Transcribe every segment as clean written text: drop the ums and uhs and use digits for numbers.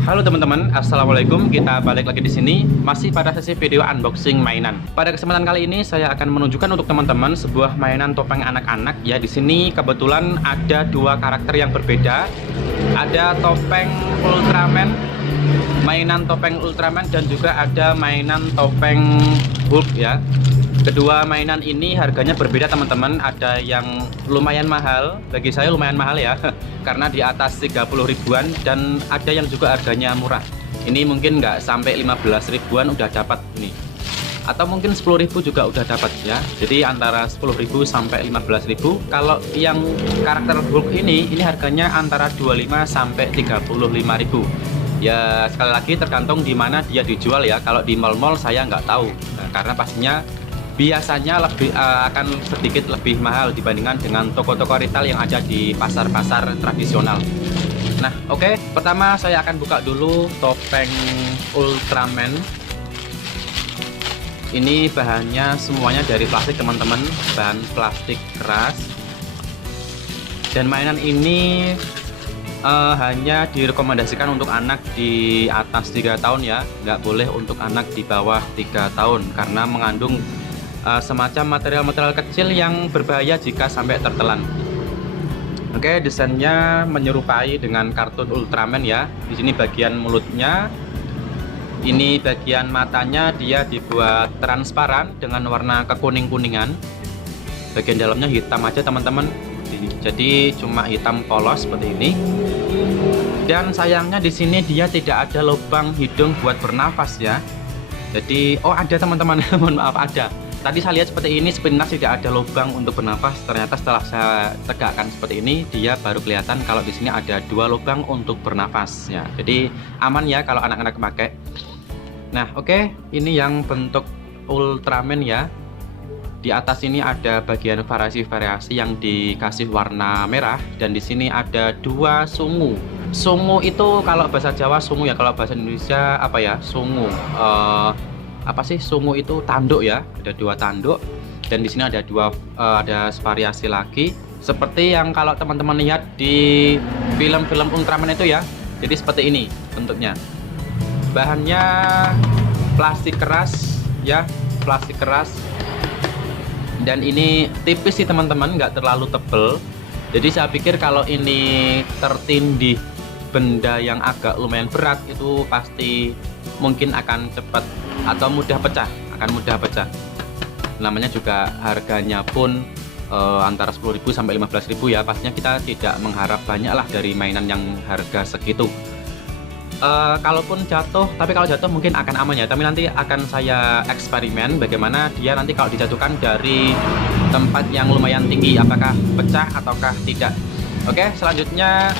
Halo teman-teman, assalamualaikum. Kita balik lagi di sini, masih pada sesi video unboxing mainan. Pada kesempatan kali ini saya akan menunjukkan untuk teman-teman sebuah mainan topeng anak-anak. Ya, di sini kebetulan ada dua karakter yang berbeda. Ada topeng Ultraman, mainan topeng Ultraman, dan juga ada mainan topeng Hulk ya. Kedua mainan ini harganya berbeda teman-teman. Ada yang lumayan mahal, bagi saya lumayan mahal ya, karena di atas 30 ribuan, dan ada yang juga harganya murah. Ini mungkin nggak sampai 15 ribuan udah dapat ini, atau mungkin 10 ribu juga udah dapat ya. Jadi antara 10 ribu sampai 15 ribu. Kalau yang karakter Hulk ini harganya antara 25 sampai 35 ribu. Ya sekali lagi tergantung di mana dia dijual ya. Kalau di mall-mall saya nggak tahu, nah, karena pastinya biasanya akan sedikit lebih mahal dibandingkan dengan toko-toko retail yang ada di pasar-pasar tradisional. Nah, oke, pertama saya akan buka dulu topeng Ultraman. Ini bahannya semuanya dari plastik teman-teman, bahan plastik keras. Dan mainan ini hanya direkomendasikan untuk anak di atas 3 tahun ya, nggak boleh untuk anak di bawah 3 tahun karena mengandung semacam material-material kecil yang berbahaya jika sampai tertelan. Oke, desainnya menyerupai dengan kartun Ultraman ya. Di sini bagian mulutnya, ini bagian matanya dia dibuat transparan dengan warna kekuning-kuningan. Bagian dalamnya hitam aja teman-teman. Jadi cuma hitam polos seperti ini. Dan sayangnya di sini dia tidak ada lubang hidung buat bernafas ya. Jadi ada teman-teman, mohon maaf ada. Tadi saya lihat seperti ini, sepintas tidak ada lubang untuk bernafas. Ternyata setelah saya tegakkan seperti ini, dia baru kelihatan kalau di sini ada 2 lubang untuk bernafas ya. Jadi aman ya kalau anak-anak pakai. Nah, oke, ini yang bentuk Ultraman ya. Di atas ini ada bagian variasi-variasi yang dikasih warna merah, dan di sini ada 2 sungu. Sungu itu kalau bahasa Jawa sungu ya, kalau bahasa Indonesia apa ya? Sungu. Apa sih sungu itu? Tanduk ya, ada 2 tanduk, dan di sini ada ada variasi lagi seperti yang kalau teman-teman lihat di film-film Ultraman itu ya. Jadi seperti ini bentuknya, bahannya plastik keras ya, plastik keras, dan ini tipis sih teman-teman, nggak terlalu tebel. Jadi saya pikir kalau ini tertindih benda yang agak lumayan berat itu pasti mungkin akan cepat atau mudah pecah, akan mudah pecah. Namanya juga harganya pun antara 10.000 sampai 15.000 ya. Pastinya kita tidak mengharap banyak lah dari mainan yang harga segitu. Kalaupun jatuh, tapi kalau jatuh mungkin akan aman ya. Tapi nanti akan saya eksperimen bagaimana dia nanti kalau dijatuhkan dari tempat yang lumayan tinggi, apakah pecah ataukah tidak. Oke, selanjutnya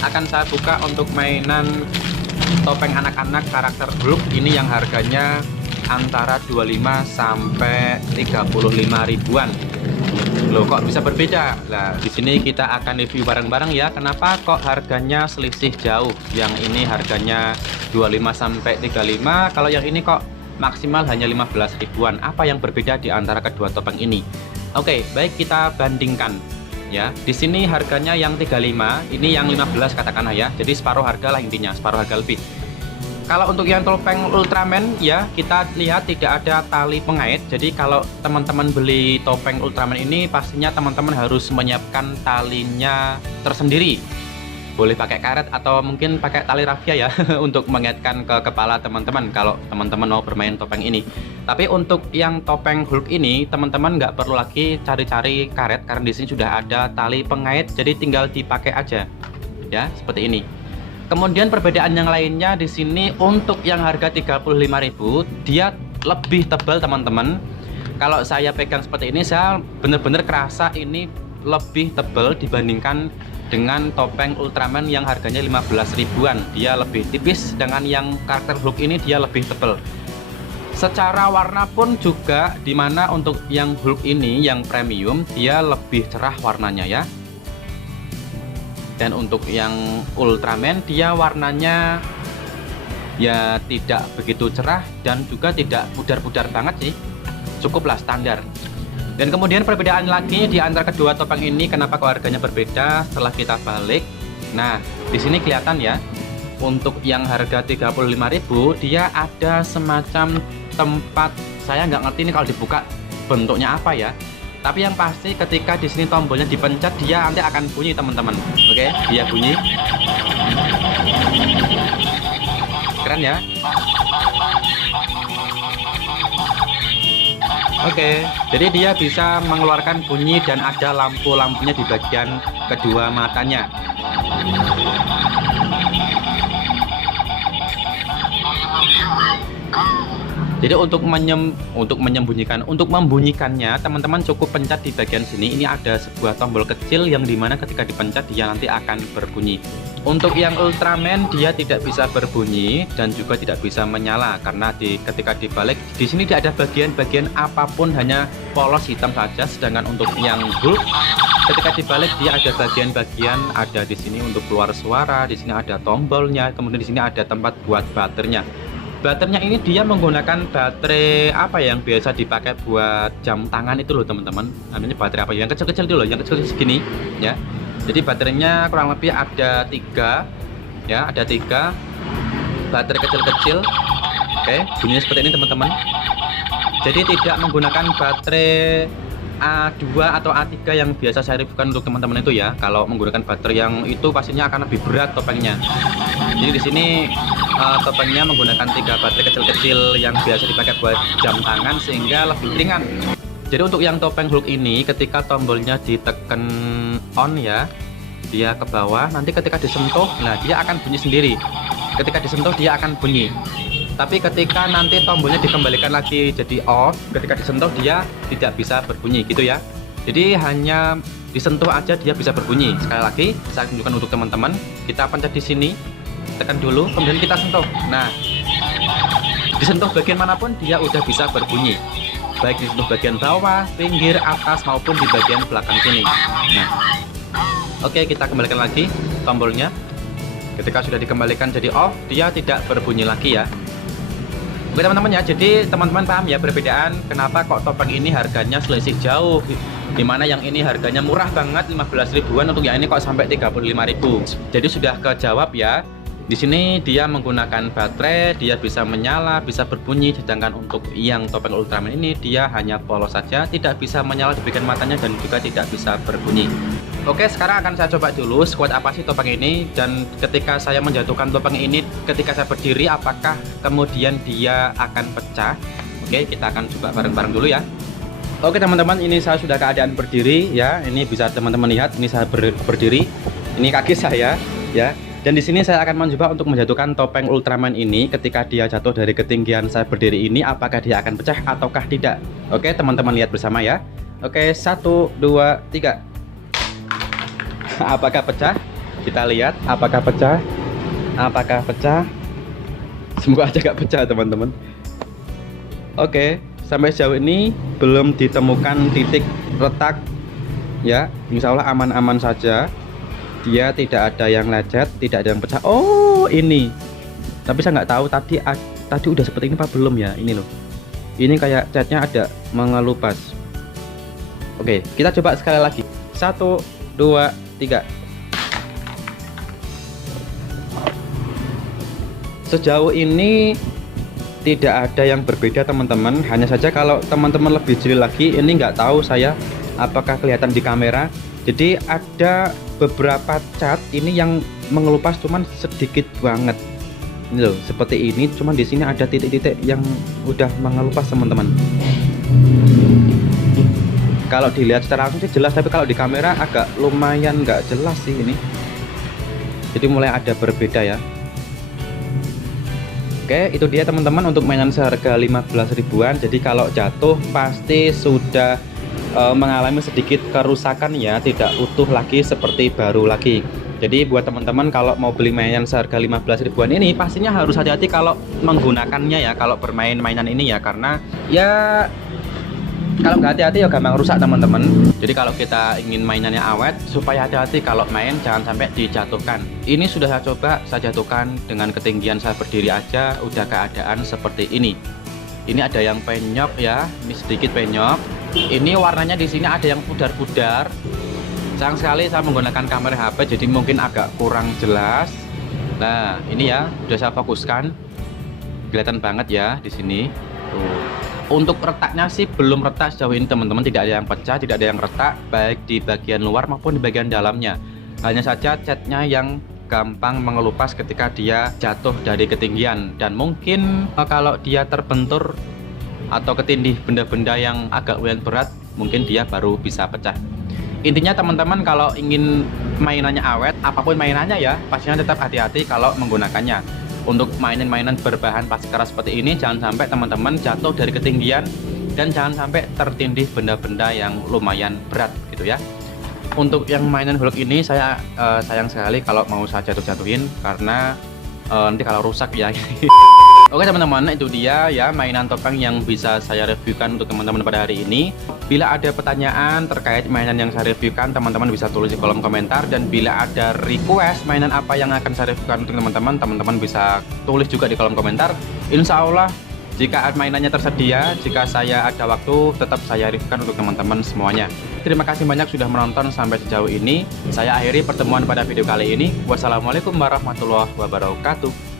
akan saya buka untuk mainan topeng anak-anak karakter Hulk. Ini yang harganya antara 25 sampai 35 ribuan. Loh, kok bisa berbeda? Nah, di sini kita akan review bareng-bareng ya. Kenapa kok harganya selisih jauh? Yang ini harganya 25 sampai 35, kalau yang ini kok maksimal hanya 15 ribuan. Apa yang berbeda di antara kedua topeng ini? Oke, baik, kita bandingkan ya. Di sini harganya yang 35, ini yang 15 katakanlah ya. Jadi separuh harga lah intinya, separuh harga lebih. Kalau untuk yang topeng Ultraman ya, kita lihat tidak ada tali pengait. Jadi kalau teman-teman beli topeng Ultraman ini pastinya teman-teman harus menyiapkan talinya tersendiri. Boleh pakai karet atau mungkin pakai tali rafia ya untuk mengaitkan ke kepala teman-teman kalau teman-teman mau bermain topeng ini. Tapi untuk yang topeng Hulk ini teman-teman nggak perlu lagi cari-cari karet karena di sini sudah ada tali pengait, jadi tinggal dipakai aja ya, seperti ini. Kemudian perbedaan yang lainnya di sini untuk yang harga 35.000 dia lebih tebal teman-teman. Kalau saya pegang seperti ini saya bener-bener kerasa ini lebih tebal dibandingkan dengan topeng Ultraman yang harganya 15 ribuan. Dia lebih tipis, dengan yang karakter Hulk ini dia lebih tebal. Secara warna pun juga, dimana untuk yang Hulk ini yang premium dia lebih cerah warnanya ya. Dan untuk yang Ultraman dia warnanya ya tidak begitu cerah dan juga tidak pudar-pudar banget sih, cukuplah standar. Dan kemudian perbedaan lagi di antara kedua topeng ini, kenapa kok harganya berbeda setelah kita balik. Nah, di sini kelihatan ya, untuk yang harga 35.000 dia ada semacam tempat, saya nggak ngerti ini kalau dibuka bentuknya apa ya, tapi yang pasti ketika di sini tombolnya dipencet dia nanti akan bunyi teman-teman. Oke, dia bunyi, keren ya. Oke, jadi dia bisa mengeluarkan bunyi dan ada lampu-lampunya di bagian kedua matanya. Jadi untuk membunyikannya, teman-teman cukup pencet di bagian sini. Ini ada sebuah tombol kecil yang dimana ketika dipencet dia nanti akan berbunyi. Untuk yang Ultraman dia tidak bisa berbunyi dan juga tidak bisa menyala karena ketika dibalik di sini dia ada bagian-bagian apapun hanya polos hitam saja. Sedangkan untuk yang Hulk ketika dibalik dia ada bagian-bagian, ada di sini untuk keluar suara, di sini ada tombolnya, kemudian di sini ada tempat buat baterainya. Baterainya ini dia menggunakan baterai apa yang biasa dipakai buat jam tangan itu loh teman-teman. Namanya baterai apa? Yang kecil-kecil dulu, yang kecil segini ya. Jadi baterainya kurang lebih ada 3 ya, ada 3 baterai kecil-kecil. Oke, bunyinya seperti ini teman-teman. Jadi tidak menggunakan baterai A2 atau A3 yang biasa saya reviewkan untuk teman-teman itu ya. Kalau menggunakan baterai yang itu pastinya akan lebih berat topengnya. Jadi di sini topengnya menggunakan 3 baterai kecil-kecil yang biasa dipakai buat jam tangan sehingga lebih ringan. Jadi untuk yang topeng Hulk ini ketika tombolnya ditekan on ya, dia ke bawah, nanti ketika disentuh, nah dia akan bunyi sendiri. Ketika disentuh dia akan bunyi. Tapi ketika nanti tombolnya dikembalikan lagi jadi off, ketika disentuh dia tidak bisa berbunyi gitu ya. Jadi hanya disentuh aja dia bisa berbunyi. Sekali lagi saya tunjukkan untuk teman-teman. Kita pencet di sini, tekan dulu, kemudian kita sentuh. Nah, disentuh bagian manapun dia udah bisa berbunyi. Baik disentuh bagian bawah, pinggir, atas maupun di bagian belakang sini. Nah, oke, kita kembalikan lagi tombolnya. Ketika sudah dikembalikan jadi off, dia tidak berbunyi lagi ya. Oke teman-teman ya, jadi teman-teman paham ya perbedaan kenapa kok topeng ini harganya selisih jauh, dimana yang ini harganya murah banget 15 ribuan, untuk yang ini kok sampai 35.000. Jadi sudah kejawab ya. Di sini dia menggunakan baterai, dia bisa menyala, bisa berbunyi, sedangkan untuk yang topeng Ultraman ini dia hanya polos saja, tidak bisa menyala di bagian matanya dan juga tidak bisa berbunyi. Oke, sekarang akan saya coba dulu sekuat apa sih topeng ini, dan ketika saya menjatuhkan topeng ini ketika saya berdiri apakah kemudian dia akan pecah. Oke, kita akan coba bareng-bareng dulu ya. Oke teman-teman, ini saya sudah keadaan berdiri ya. Ini bisa teman-teman lihat, ini saya berdiri. Ini kaki saya ya. Dan di sini saya akan mencoba untuk menjatuhkan topeng Ultraman ini. Ketika dia jatuh dari ketinggian saya berdiri ini, apakah dia akan pecah ataukah tidak? Oke teman-teman lihat bersama ya. Oke, 1, 2, 3. Apakah pecah? Kita lihat apakah pecah. Apakah pecah? Semoga aja gak pecah teman-teman. Oke, sampai sejauh ini belum ditemukan titik retak ya. Insya Allah aman-aman saja. Dia tidak ada yang lecet, tidak ada yang pecah. Oh ini, tapi saya nggak tahu tadi udah seperti ini apa belum ya. Ini loh, ini kayak catnya ada mengelupas. Oke, kita coba sekali lagi. 1, 2, 3. Sejauh ini tidak ada yang berbeda teman-teman. Hanya saja kalau teman-teman lebih jeli lagi, ini nggak tahu saya apakah kelihatan di kamera. Jadi ada beberapa cat ini yang mengelupas cuman sedikit banget. Ini loh, seperti ini, cuman di sini ada titik-titik yang udah mengelupas teman-teman. Kalau dilihat secara langsung sih jelas, tapi kalau di kamera agak lumayan nggak jelas sih ini. Jadi mulai ada berbeda ya. Oke, itu dia teman-teman untuk mainan seharga 15 ribuan. Jadi kalau jatuh pasti sudah mengalami sedikit kerusakan ya, tidak utuh lagi seperti baru lagi. Jadi buat teman-teman kalau mau beli mainan seharga 15 ribuan ini pastinya harus hati-hati kalau menggunakannya ya, kalau bermain mainan ini ya, karena ya kalau nggak hati-hati ya gampang rusak teman-teman. Jadi kalau kita ingin mainannya awet, supaya hati-hati kalau main jangan sampai dijatuhkan. Ini sudah saya coba, saya jatuhkan dengan ketinggian saya berdiri aja udah keadaan seperti ini. Ini ada yang penyok ya, ini sedikit penyok. Ini warnanya di sini ada yang pudar-pudar. Sayang sekali saya menggunakan kamera HP jadi mungkin agak kurang jelas. Nah, ini ya udah saya fokuskan, kelihatan banget ya di sini. Tuh. Untuk retaknya sih belum retak sejauh ini teman-teman, tidak ada yang pecah, tidak ada yang retak baik di bagian luar maupun di bagian dalamnya. Hanya saja catnya yang gampang mengelupas ketika dia jatuh dari ketinggian, dan mungkin kalau dia terbentur atau ketindih benda-benda yang agak lumayan berat, mungkin dia baru bisa pecah. Intinya teman-teman kalau ingin mainannya awet, apapun mainannya ya, pastinya tetap hati-hati kalau menggunakannya. Untuk mainan-mainan berbahan plastik keras seperti ini, jangan sampai teman-teman jatuh dari ketinggian dan jangan sampai tertindih benda-benda yang lumayan berat gitu ya. Untuk yang mainan Hulk ini saya sayang sekali kalau mau saya jatuh-jatuhin, karena nanti kalau rusak ya. Oke teman-teman, itu dia ya mainan topeng yang bisa saya reviewkan untuk teman-teman pada hari ini. Bila ada pertanyaan terkait mainan yang saya reviewkan, teman-teman bisa tulis di kolom komentar. Dan bila ada request mainan apa yang akan saya reviewkan untuk teman-teman, teman-teman bisa tulis juga di kolom komentar. Insya Allah jika mainannya tersedia, jika saya ada waktu, tetap saya reviewkan untuk teman-teman semuanya. Terima kasih banyak sudah menonton sampai sejauh ini. Saya akhiri pertemuan pada video kali ini. Wassalamualaikum warahmatullahi wabarakatuh.